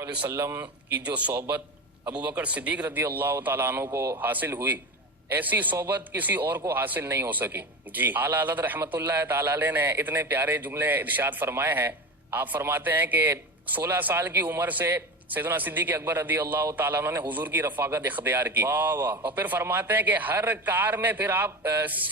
علیہ وسلم کی جو صحبت ابو بکر صدیق رضی اللہ تعالیٰ عنہ کو حاصل ہوئی، ایسی صحبت کسی اور کو حاصل نہیں ہو سکی. جی اعلیٰ حضرت رحمت اللہ تعالیٰ علیہ نے اتنے پیارے جملے ارشاد فرمائے ہیں. آپ فرماتے ہیں کہ 16 سال کی عمر سے سیدنا صدیق اکبر رضی اللہ تعالیٰ عنہ نے حضور کی رفاقت اختیار کی، اور پھر فرماتے ہیں کہ ہر کار میں پھر آپ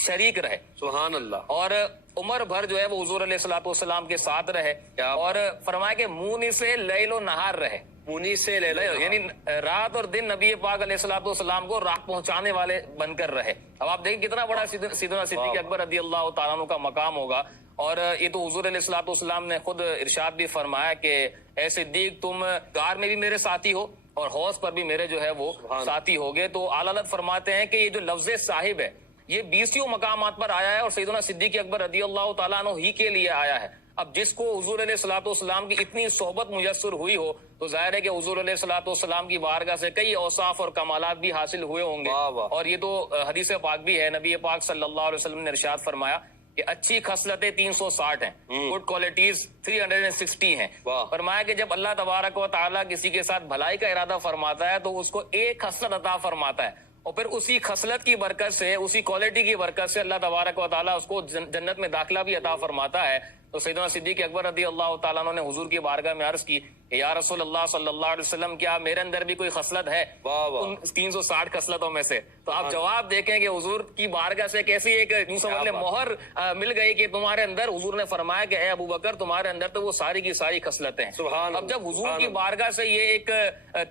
شریک رہے. سبحان اللہ. اور عمر بھر جو ہے وہ حضور علیہ الصلوۃ والسلام کے ساتھ رہے، اور فرمایا کہ مونی سے لیل و نہار رہے. منی سے لے لے یعنی رات اور دن نبی پاک علیہ الصلوۃ والسلام کو راہ پہنچانے والے بن کر رہے. اب آپ دیکھیں کتنا بڑا سیدنا صدیق اکبر رضی اللہ تعالیٰ عنہ کا مقام ہوگا. اور یہ تو حضور علیہ الصلوۃ والسلام نے خود ارشاد بھی فرمایا کہ اے صدیق تم غار میں بھی میرے ساتھی ہو اور حوض پر بھی میرے جو ہے وہ ساتھی ہوگے. تو اعلیٰ حضرت فرماتے ہیں کہ یہ جو لفظ صاحب ہے یہ 20 مقامات پر آیا ہے اور سیدنا صدیق اکبر رضی اللہ تعالیٰ عنہ ہی کے لیے آیا ہے. اب جس کو حضور علیہ الصلوۃ والسلام کی اتنی صحبت میسر ہوئی ہو تو ظاہر ہے کہ حضور علیہ الصلوۃ والسلام کی بارگاہ سے کئی اوصاف اور کمالات بھی حاصل ہوئے ہوں گے. اور یہ تو حدیث پاک بھی ہے، نبی پاک صلی اللہ علیہ وسلم نے ارشاد فرمایا کہ اچھی خصلتیں 360 ہیں، گڈ کوالٹیز 360 ہیں. فرمایا کہ جب اللہ تبارک و تعالیٰ کسی کے ساتھ بھلائی کا ارادہ فرماتا ہے تو اس کو ایک خصلت عطا فرماتا ہے، اور پھر اسی خصلت کی برکت سے، اسی کوالٹی کی برکت سے اللہ تبارک و تعالیٰ اس کو جنت میں داخلہ بھی عطا فرماتا ہے. تو سیدنا صدیق اکبر رضی اللہ تعالیٰ عنہ نے حضور کی بارگاہ میں عرض کی کہ یا رسول اللہ صلی اللہ علیہ وسلم کیا میرے اندر بھی کوئی خصلت ہے ان 360 خصلتوں میں سے؟ تو آپ جواب دیکھیں کہ حضور کی بارگاہ سے کیسی ایک یوں سمجھ لیں مہر مل گئی کہ تمہارے اندر، حضور نے فرمایا کہ اے ابو بکر تمہارے اندر تو وہ ساری کی ساری خصلتیں ہیں. اب جب حضور کی بارگاہ سے یہ ایک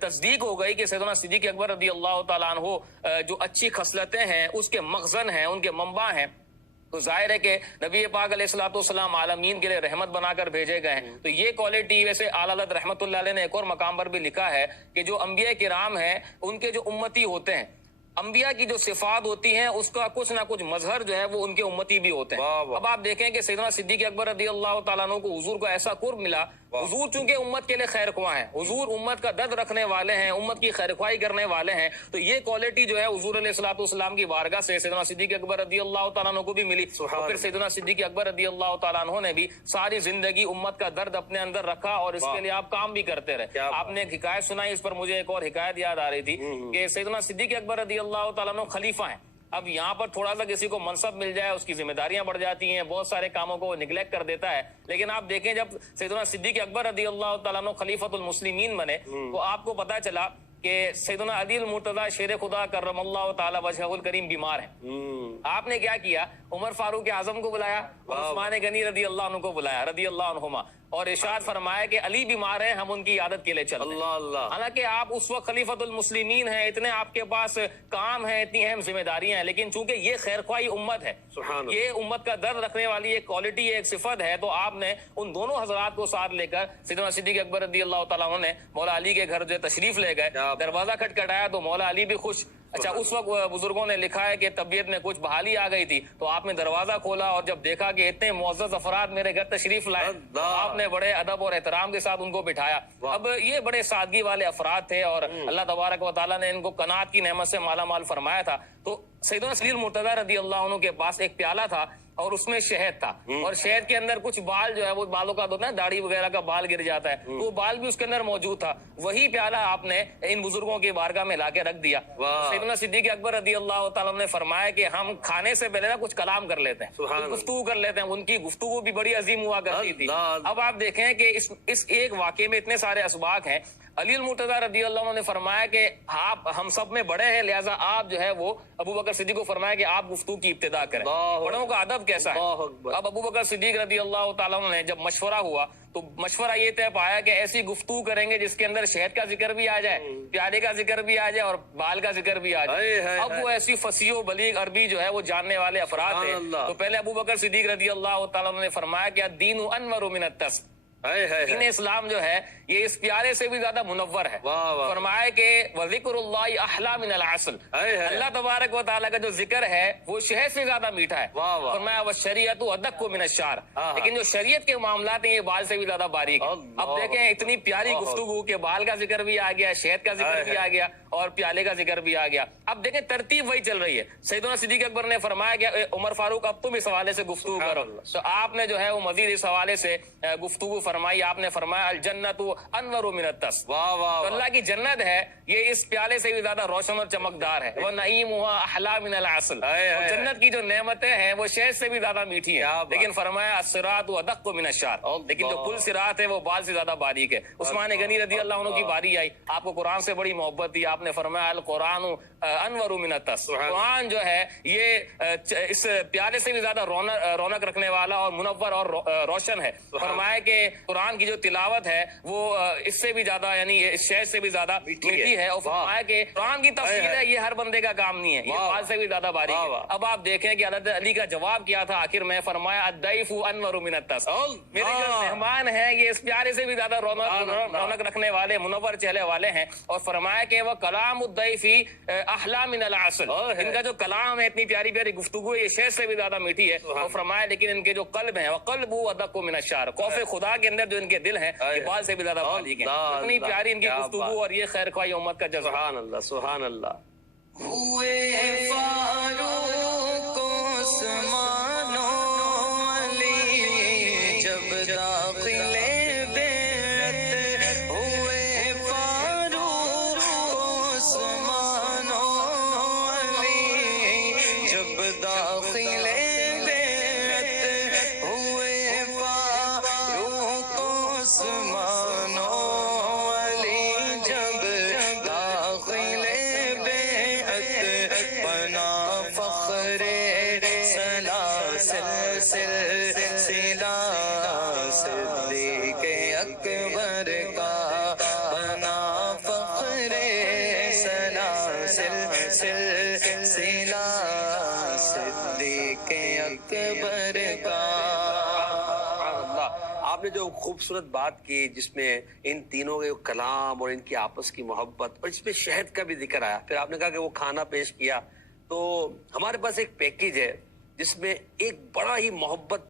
تصدیق ہو گئی کہ سیدنا صدیق اکبر رضی اللہ تعالیٰ عنہ جو اچھی خصلتیں ہیں اس کے مخزن ہیں، ان کے منبع ہیں، تو ظاہر ہے کہ نبی پاک علیہ الصلوۃ والسلام عالمین کے لیے رحمت بنا کر بھیجے گئے ہیں. تو یہ کوالٹی ویسے اعلیٰ حضرت رحمت اللہ علیہ نے ایک اور مقام پر بھی لکھا ہے کہ جو انبیاء کرام ہیں ان کے جو امتی ہوتے ہیں، انبیاء کی جو صفات ہوتی ہیں اس کا کچھ نہ کچھ مظہر جو ہے وہ ان کے امتی بھی ہوتے ہیں. اب آپ دیکھیں کہ سیدنا صدیق اکبر رضی اللہ تعالیٰ عنہ کو حضور کو ایسا قرب ملا. حضور چونکہ امت کے لیے خیر خواہ ہیں، حضور امت کا درد رکھنے والے ہیں، امت کی خیر خواہی کرنے والے ہیں، تو یہ کوالٹی جو ہے حضور علیہ الصلوۃ والسلام کی بارگاہ سے سیدنا صدیق اکبر رضی اللہ تعالیٰ عنہ کو بھی ملی. اور پھر سیدنا صدیق اکبر رضی اللہ تعالیٰ عنہ نے بھی ساری زندگی امت کا درد اپنے اندر رکھا اور اس کے لیے آپ کام بھی کرتے رہے. آپ نے ایک حکایت سنائی، اس پر مجھے ایک اور حکایت یاد آ رہی تھی کہ سیدنا صدیق اکبر رضی اللہ تعالیٰ عنہ خلیفہ ہیں. اب یہاں پر تھوڑا سا کسی کو منصب مل جائے اس کی ذمہ داریاں بڑھ جاتی ہیں، بہت سارے کاموں کو نگلیکٹ کر دیتا ہے. لیکن آپ دیکھیں جب سیدنا صدیق اکبر رضی اللہ تعالیٰ عنہ خلیفۃ المسلمین بنے تو آپ کو پتا چلا کہ سیدنا علی المرتضیٰ شیر خدا کرم اللہ تعالی وجہہ الکریم بیمار ہیں. آپ نے کیا کیا؟ عمر فاروق اعظم کو بلایا اور عثمان غنی رضی اللہ عنہ کو بلایا رضی اللہ عنہما، اور ارشاد فرمایا کہ علی بیمار ہیں، ہم ان کی عیادت کے لیے چلتے ہیں. حالانکہ آپ اس وقت خلیفۃ المسلمین ہیں، اتنے آپ کے پاس کام ہیں، اتنی اہم ذمہ داریاں ہیں، لیکن چونکہ یہ خیر خواہی امت ہے، یہ امت کا درد رکھنے والی ایک کوالٹی ایک صفت ہے، تو آپ نے ان دونوں حضرات کو ساتھ لے کر سیدنا صدیق اکبر رضی اللہ تعالیٰ عنہ نے مولا علی کے گھر جو تشریف لے گئے. دروازہ کھٹکھٹایا تو مولا علی بھی خوش. اچھا اس وقت بزرگوں نے لکھا ہے کہ طبیعت میں کچھ بحالی آ گئی تھی، تو آپ نے دروازہ کھولا اور جب دیکھا کہ اتنے معزز افراد میرے گھر تشریف لائے تو آپ نے بڑے ادب اور احترام کے ساتھ ان کو بٹھایا. اب یہ بڑے سادگی والے افراد تھے اور اللہ تبارک و تعالیٰ نے ان کو قناعت کی نعمت سے مالا مال فرمایا تھا. تو سیدنا علی المرتضیٰ رضی اللہ عنہ کے پاس ایک پیالہ تھا اور اس میں شہد تھا، اور شہد کے اندر کچھ بال جو ہے وہ بالوں کا ہوتا ہے، داڑھی وغیرہ کا بال گر جاتا ہے، تو وہ بال بھی اس کے اندر موجود تھا. وہی پیالہ آپ نے ان بزرگوں کی بارگاہ میں لا کے رکھ دیا. سیدنا صدیق اکبر رضی اللہ تعالیٰ نے فرمایا کہ ہم کھانے سے پہلے نا کچھ کلام کر لیتے ہیں، گفتگو کر لیتے ہیں. ان کی گفتگو بھی بڑی عظیم ہوا کرتی تھی. اب آپ دیکھیں کہ اس ایک واقعے میں اتنے سارے اسباق ہیں. علی المرتضیٰ رضی اللہ عنہ نے فرمایا کہ آپ ہم سب میں بڑے ہیں، لہٰذا آپ جو ہے وہ ابو بکر صدیق کو فرمایا کہ آپ گفتگو کی ابتدا کریں. بڑوں کا ادب کیسا ہے. اب ابو بکر صدیق رضی اللہ تعالیٰ عنہ نے جب مشورہ ہوا تو مشورہ یہ طے پایا کہ ایسی گفتگو کریں گے جس کے اندر شہد کا ذکر بھی آ جائے، پیالے کا ذکر بھی آ جائے اور بال کا ذکر بھی آ جائے. اب وہ ایسی فصیح و بلیغ عربی جو ہے وہ جاننے والے افراد تھے. تو پہلے ابو بکر صدیق رضی اللہ تعالیٰ عنہ نے فرمایا کہ الدین انور من التسب، دین اسلام جو ہے یہ اس پیارے سے بھی زیادہ منور ہے. فرمایا کہ وذکر اللہ احلی من العسل، اللہ تبارک و تعالیٰ کا جو ذکر ہے وہ شہد سے زیادہ میٹھا ہے. فرمایا والشریعۃ ادق من الشعر، لیکن جو شریعت کے معاملات ہیں یہ بال سے بھی زیادہ باریک. اب دیکھیں اتنی پیاری گفتگو کہ بال کا ذکر بھی آ گیا، شہد کا ذکر بھی آ گیا اور پیالے کا ذکر بھی آ گیا. اب دیکھیں ترتیب وہی چل رہی ہے. سیدنا صدیق اکبر نے فرمایا کہ عمر فاروق اب تم اس حوالے سے گفتگو کرو، تو آپ نے جو ہے وہ مزید اس حوالے سے گفتگو فرمائی آپ نے فرمایا الجنت انور من التس، واہ واہ تو اللہ کی جنت ہے یہ اس پیالے سے بھی زیادہ روشن اور چمکدار ہے، وہ نعیمها احلی من العسل، اور جنت کی جو نعمتیں ہیں وہ شہد سے بھی زیادہ میٹھی ہیں، لیکن فرمایا الصراط ادق من الشعر، لیکن جو پل صراط ہے وہ بال سے زیادہ باریک ہے۔ عثمان غنی رضی اللہ عنہ کی باری آئی، آپ کو قرآن سے بڑی محبت تھی، آپ نے فرمایا القرآن انور من التس، قرآن جو ہے یہ اس پیالے سے بھی زیادہ رونق رکھنے والا اور منور اور روشن ہے۔ فرمایا کہ قرآن کی جو تلاوت ہے وہ اس سے بھی زیادہ یعنی اس شہد سے بھی زیادہ میٹھی ہے، اور فرمایا کہ قرآن کی تفسیر ہے یہ ہر بندے کا کام نہیں ہے، یہ بال سے بھی زیادہ باریک ہے۔ اب آپ دیکھیں کہ حضرت علی کا جواب کیا تھا آخر میں، فرمایا الضیف انور من التس، میرے جو مہمان ہیں یہ اس پیالے سے بھی زیادہ رونق رکھنے والے منور چہرے والے ہیں، اور فرمایا کہ وہ کلام الضیف احلی من العسل، ان کا جو کلام ہے اتنی پیاری پیاری گفتگو ہے یہ شہد سے بھی زیادہ میٹھی ہے، اور فرمایا لیکن ان کے جو قلب ہیں وقلب ادق من الشعر، خوف خدا کے اندر جو ان کے دل ہیں یہ بال سے بھی زیادہ باریک ہیں۔ اتنی پیاری ان کی گفتگو اور یہ خیر خواہ امت کا جذبہ۔ سبحان اللہ سبحان اللہ۔ ہوئے فاروق عثمان و علی جب داخل بیت، ہوئے فاروق عثمان و علی جب داخل بیت، ہوئے فاروق عثمان و علی جب داخل بنا فخر سلاسل سلسلہ صدیق اکبر کا، بنا فخر سلاسل سلسلہ صدیق اکبر کا۔ آپ نے جو خوبصورت بات کی جس میں ان تینوں کے کلام اور ان کی آپس کی محبت اور اس میں شہد کا بھی ذکر آیا، پھر آپ نے کہا کہ وہ کھانا پیش کیا، تو ہمارے پاس ایک پیکیج ہے جس میں ایک بڑا ہی محبت